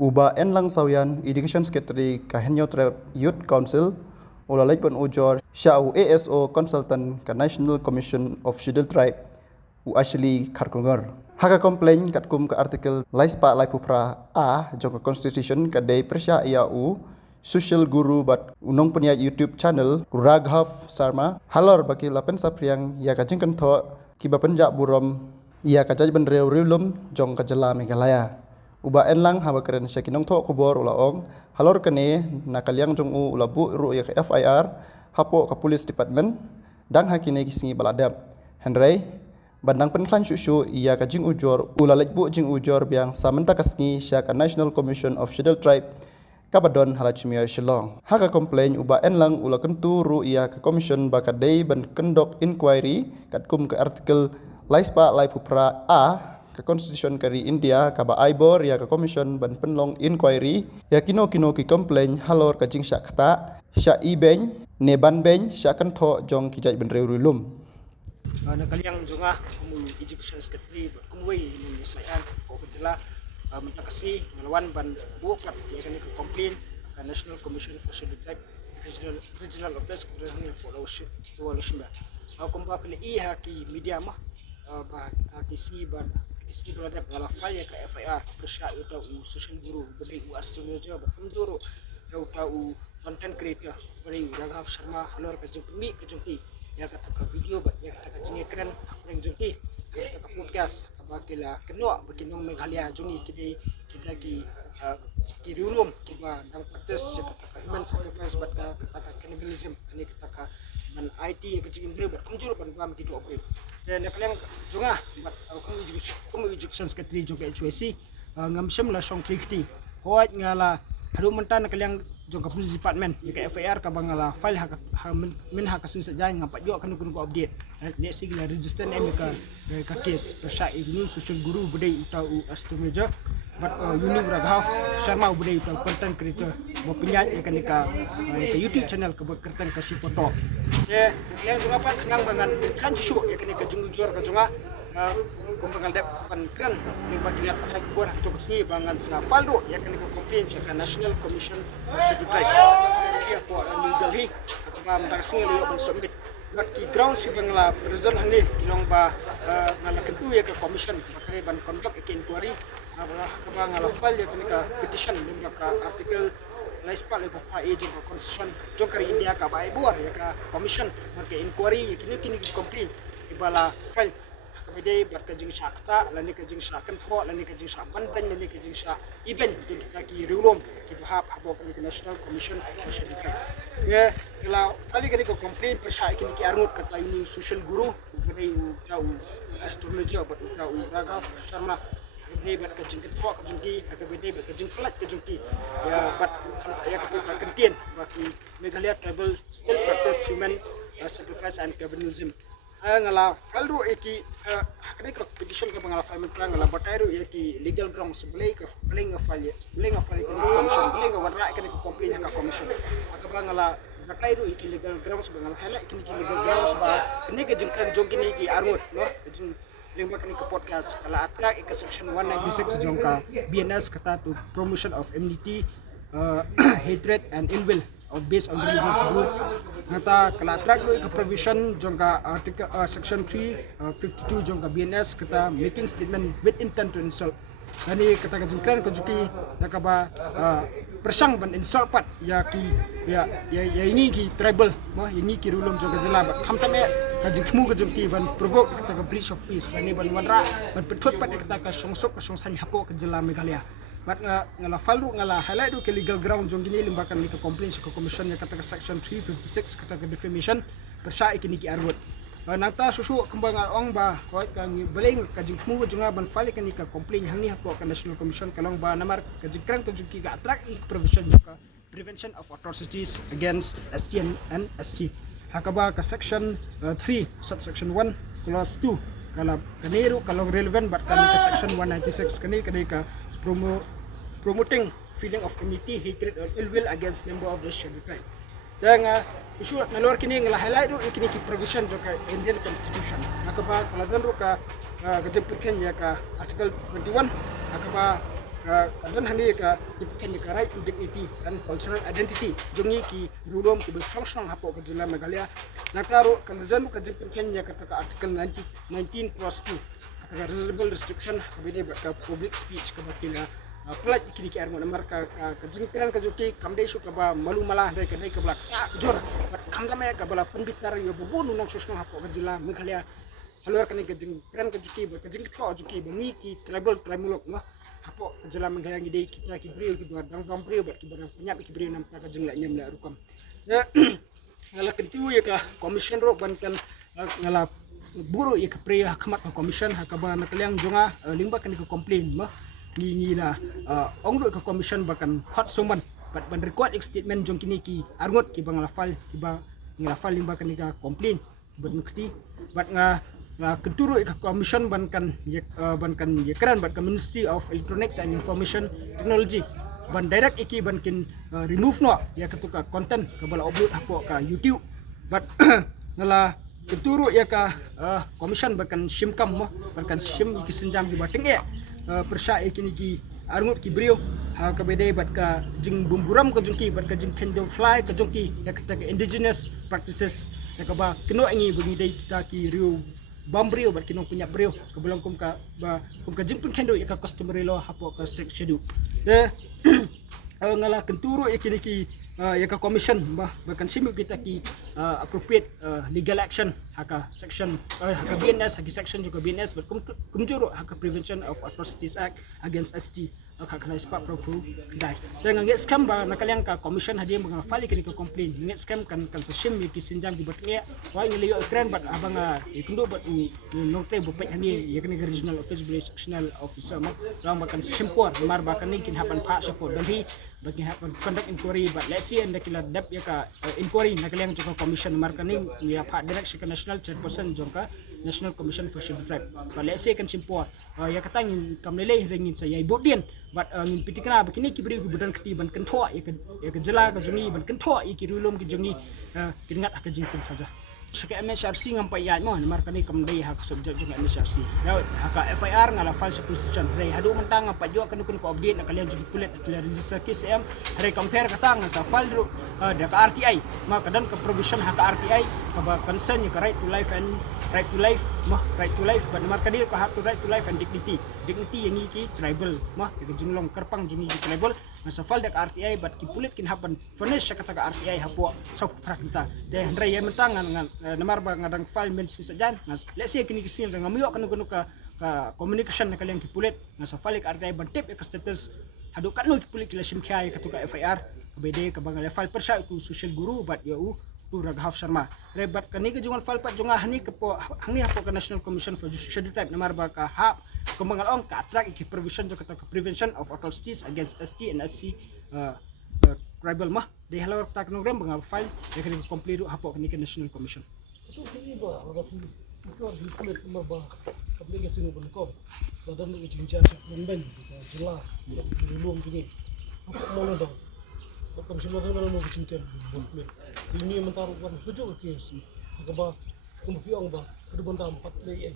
Uba en lang sawian Education Secretary Kahenyo Youth Council ulalaj ban ujor syau ASO Consultant ka National Commission of Scheduled Tribe u asli kharkungar. Haka komplain katkum ka artikel laispa laipupra a jong ka constitution ka dei persya ia u social guru bat unong punya YouTube channel Raghav Sharma halor baki lapen sapriang ia ka jengkan tho kiba penjak burom ia ka jaj ban reulum jong ka jela Meghalaya. Uba enlang haba keren syakinong tho kubor ulaong halor kene nakaliang jong u ulabu ru ya ka FIR hapo ka police department dang hakine kisingi baladap Henry bandang penklan syusyu ia ka jing ujor ulalajbu jing ujor biang samenta kasngi sya ka National Commission of Scheduled Tribe kabadon halachmia Shillong haka komplain uba enlang ula kentu ru ia ka commission bakadei ban kendok inquiry katkum ka artikel laispa laipupra a ka constitution kari India kaba aibor ya ka commission ban penlong inquiry ya kino ki complain halor ka jing syak kata syak ibeng ne ban beng syak kan tho jong kijai ban reulum nakaliang junga kumu Education Secretary kumui ni sayan ko kejela minta kasih ngelawan ban bukat ya kan ke complain ka National Commission for Scheduled Tribe Regional Office kebetulan Pulau Shimba kumpa pili haki media mah kisi berada dalam file ya ke FIR persya utau social guru beri astrologi berpenjuru utau content creator beri Raghav Sharma halor ke jumpi ya kata ke video ya kata ke jenis keren yang jumpi kata ke podcast apabila kenok bekinong Meghalaya jungi kita ki riulum kiba dang practice ya kata ke human sacrifice kata ke cannibalism ini kata ke ban IT ya ke jing beri berpenjuru ban bam gitu operate dan kalian junga kamu Education Secretary juga HWC ngamsem la song klikti hoat ngala haru mentan kalian juga police department ya ke FIR ka bangala file min hak kasin saja ngapat yo kan kun update ne sigla register name ka case persya ini social guru budai utau astomeja but Uni Raghav Sharma budai utau content creator bo penyanyi ya kan ka YouTube channel ka berkertan ka support ya yang juga apa yang bangan kan susu ya kan ka jujur ka junga kumbangal dep pan kran ni bagi lihat pakai kubur itu kesini bangan sa faldo ya kan ka complain ka National Commission for Scheduled Tribe kia po legal hi ka mentasing liyo ban submit ki ground si bangla prison hangni long ba ngala kentu ya ka commission pakai ban conduct inquiry ka ngala file ya kan ka petition lim ka artikel laispa lepo pa agent of constitution jongkari India ka ba ibuar ya ka commission marke inquiry kini complain ibala file kabede barka jing syakta lani ka jing syakan ho lani ka jing syakan dan lani ka jing syak event jing kita ki riulum ki bahap habo ka National Commission for Scheduled Tribe ya ila file kini ko complain persya kini ki arngut kata ini social guru beri utau astrologi obat utau Raghav Sharma ini bat ka jing ketwa ka jingki akabede bat ka jing flat ka jingki ya bat ya ka kentien baki Meghalaya tribal still practice human sacrifice and cannibalism ngala falru eki hakne ka petition ka ngala file ngala batairu eki legal ground sebelai ka beling file ka commission beling warra ka complain ka commission akaba ngala batairu eki legal ground ngala hala eki legal ground ba kini ka jingkan jong kini ki armut no lingba kini ke podcast kala atrak ke section 196 jongka BNS kata to promotion of enmity hatred and ill will based on religious group kata kala atrak ke provision jongka article section 352 jongka BNS kata making statement with intent to insult ani kata kajingkran kajuki nakaba persang ban insult pat ya ini ki tribal mo ini ki rulum jongka jela khamtame kajingmu kajungki ban provoke kata ka breach of peace ani ban wanra ban petut pat kata ka songsok ka songsan hapo ke jela Meghalaya bat ngala falru ngala highlight ke legal ground jong gini limbakan ni ka complaint ka commission ya kata ka section 356 kata ka defamation persya ikini ki arwot nangta susu kembang ong ba hoy ka beling kajingmu jonga ban file kan ni ka complaint hangni hapo ka National Commission kalong ba namar kajingkran ka jungki ka attract provision ka prevention of atrocities against ST and SC hakaba ka section 3 subsection 1 clause 2 kala kaniru kalau relevant bat kami ka section 196 kani ka promoting feeling of enmity, hatred or ill will against member of the scheduled tribe. Dan susu nalor kini ngala highlight ro kini ki provision jo ka Indian Constitution. Nakaba kalagan ro ka kajempurkan ya ka article 21 nakaba dan hani ka jipken ka right to dignity and cultural identity jongi ki rulom ki song hapo ka jila Meghalaya nakaro kan dan ka jipken ya kata article 19 cross 2 kata reasonable restriction kabine ka public speech ka bakila pelat kini ki armo namar ka jingkran ka joki kamde su ka ba malu malah dai ka blak jor kamdame ka bala penbitar yo bubunu nong sosong hapo ka jila Meghalaya haluar kani ka jingkran ka joki ba ka jingkro joki bangi ki tribal mulok no hapo jela Meghalaya ngidei kita ki brio ki bar dang dang brio bat ki barang penyap ki brio nam ta ka jengla nyam la rukam ya ngala kentu ya ka commission ro ban kan ngala buru ya ka pria khamat ka commission ha ka ba nakaliang jonga lingba kan ka complain ma ngi la ong ro ka commission bakan hot suman bat ban record statement jong kini ki arngot ki bang lafal ki ba ngala fal lingba kan ka complain ban kti bat nga kenturu ka commission bankan kran ban ka Ministry of Electronics and Information Technology ban direct iki bankin remove no ya ketuka content ka bala upload hapo ka YouTube but ngala kenturu ya ka commission bankan simkam mo bankan sim iki senjam ki bating ya persya iki ki arngut ki brio ha ka bede bat ka jing bumburam ka jungki bat ka jing kendong fly ka jungki ya ka indigenous practices ya ka ba keno ingi bagi dai kita ki rio bambrio bat kinong punya brio kebelang kum ka jimpun kendo ya ka customary law hapo ka schedule ngala kenturu ikini ki ya ka commission bahkan simu kita ki appropriate legal action haka section haka BNS haka section juga BNS bat kumjuro haka Prevention of Atrocities Act against ST haka kana ispa propu dai dan ngget scam ba nakaliang ka commission hadia mga file kini ka complain ngget scam kan sa sim ki sinjang di batnya wa ngeliyo ekran bat abang ikundo bat nokte bopet hani ya kini regional office beli sectional officer ma lang bakan simpor mar bakan kin hapan pa support dan hi bagi hapan conduct inquiry but let's see and kila dap ya ka inquiry nakaliang ka commission mar kaning ya pa direction ka national chairperson jongka National Commission for Scheduled Tribe. Balese kan simpor. Ya katangin kamlele ringin sa yai bodien. But ngin pitikna bakini kibri budan kati ban kentho ya ka jela ka jungi ban kentho ki rulom ki jungi kingat ka jingpin saja. Saka MSRC ngampai ya mo mar kani kamdai hak subject juga MSRC. Ya haka FIR ngala file sa constitution. Rei hadu mentang apa jo kan ko update na kalian jadi pulet kalian register case em rei compare katang sa file ro da ka RTI. Maka dan ke provision haka RTI ka ba concern ya ka right to life and right to life but mar kadir ka hak to right to life and dignity yang iki tribal mah ka jinglong kerpang jungi tribal sa file da ka RTI but ki pulet kin hapan furnish sa kata ka RTI hapo sa prakta de rei mentang namar ba ngadang file men sajan let's say kini kisin nga miyo kanu ka communication na kaliang kipulit nga sa file ka RTI ban tip ka status hadu kanu kipulit kila simkhay katuka FIR kabede ka bangal file persya tu social guru but yau tu Raghав Sharma rebat kani ka jungan file pat junga hani ka po hangi hapo ka National Commission for Scheduled Tribe namar ba ka ha kumangal ong ka attract iki provision jo ka prevention of atrocities against ST and SC tribal mah de halor tak nogram bangal file ya kani complete hapo kani ka National Commission itu iba orang itu harus dikulit ba kabel sini ko badan itu jinjar memben jelah belum juga apa mau dong kami semua kan mau bincang boleh ini mentaruhkan tujuh kes agak kumpiang ba ada benda 4 lay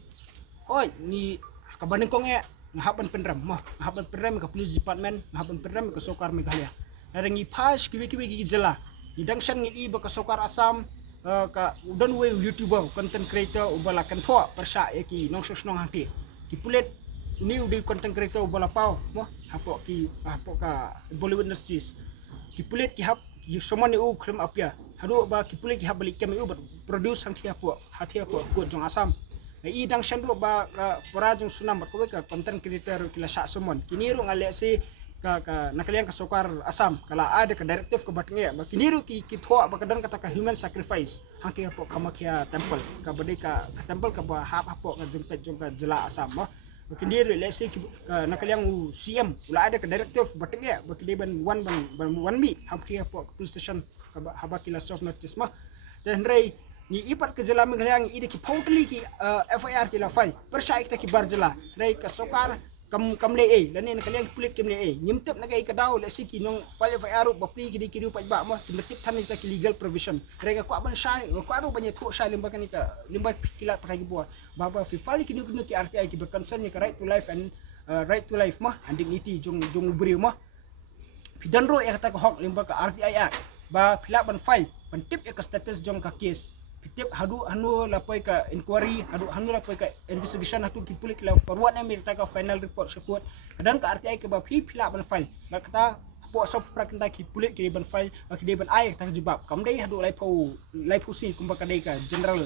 oi ni kabaning kong ya ngahaban penram ka police department ngahaban penram ka Sokar Meghalaya narangi pas kiwi jela idang shan ngi iba ka Sokar Assam ka udan we YouTuber content creator ubala kan tho persya eki nong sosnong hangti kipulet ni udi content creator ubala pau mo hapo ka Bollywood industries kipulet ki hap semua ni krem apia hadu ba kipulet ki hap balik kami u produce hangti hapo ko jong Assam i dang shan ro ba pora jong sunam ba ko ka content creator kila sa somon kiniru ngale si ka nakaliang ka Sokar Assam kala ada ka directive ka batnge ba kiniru ki thwa ba kadan kata ka human sacrifice hangki hapo Kamakhya temple ka badai ka temple ka ba hapo ka jempet jong ka jela Assam ma kiniru let's say nakaliang CM ula ada ka directive batnge ba kidiban one mi hangki hapo police station ka haba kila soft notice ma dan rei ni ipat ke jela Meghalaya ide ki totally ki FIR ki la file persya kita ki bar jela rei ka Sokar kam le dan ni kalian kulit kim le nyimtep na kay kadaw la si kinong file FIR ba pli ki kiru pa ba mo kimertip tan ita ki legal provision rega ko ban shay ko aro banya thu shay limba kanita limba kila pa gi buat baba fi file kinu ki RTI ki be concern ni ka right to life and right to life mah anding iti jong beri mah pidan ro kata ko hok limba ka RTI Act ba pila ban file ban tip ka status jong ka case pitip hanu lapoy ka inquiry hanu lapoy ka investigation hatu kipulik la forward na mirta ka final report support kadang ka RTI ka ba pila ban file ba kata po so prakenda kipulik ki ban file ki ban ay ta jubab kamdai hadu laipo si kumba kadai ka general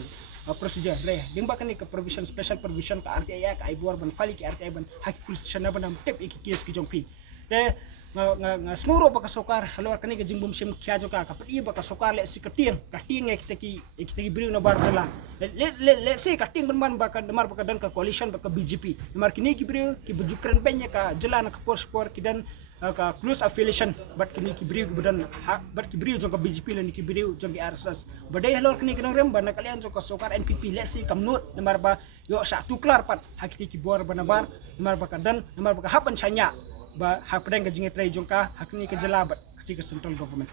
procedure re ding ba kani ka provision special provision ka RTI ka ay buar ban file ki RTI ban haki police station na ban tip ki case ki jong pi de nga snuro ba ka sokar halor kani ka jingbom sim kya jo ka padi ba ka sokar le si kating ya kita ki bring na bar jala le si kating ban ba ka demar ba ka dan ka coalition ba ka BJP demar kini ki bring ki bujukran benya ka jala na ka sport ki dan ka close affiliation bat kini ki bring badan bat ki bring jo ka BJP le ni ki bring jo ki RSS badai halor kini kana rem ba na kalian jo ka sokar NPP le si kamnut demar ba yo sa tuklar pat hakiti ki bor ba na bar demar ba ka dan demar ba ka hapan sanya ba hak pedang ka jingit ray jongka hak ni ka jalabat ka central government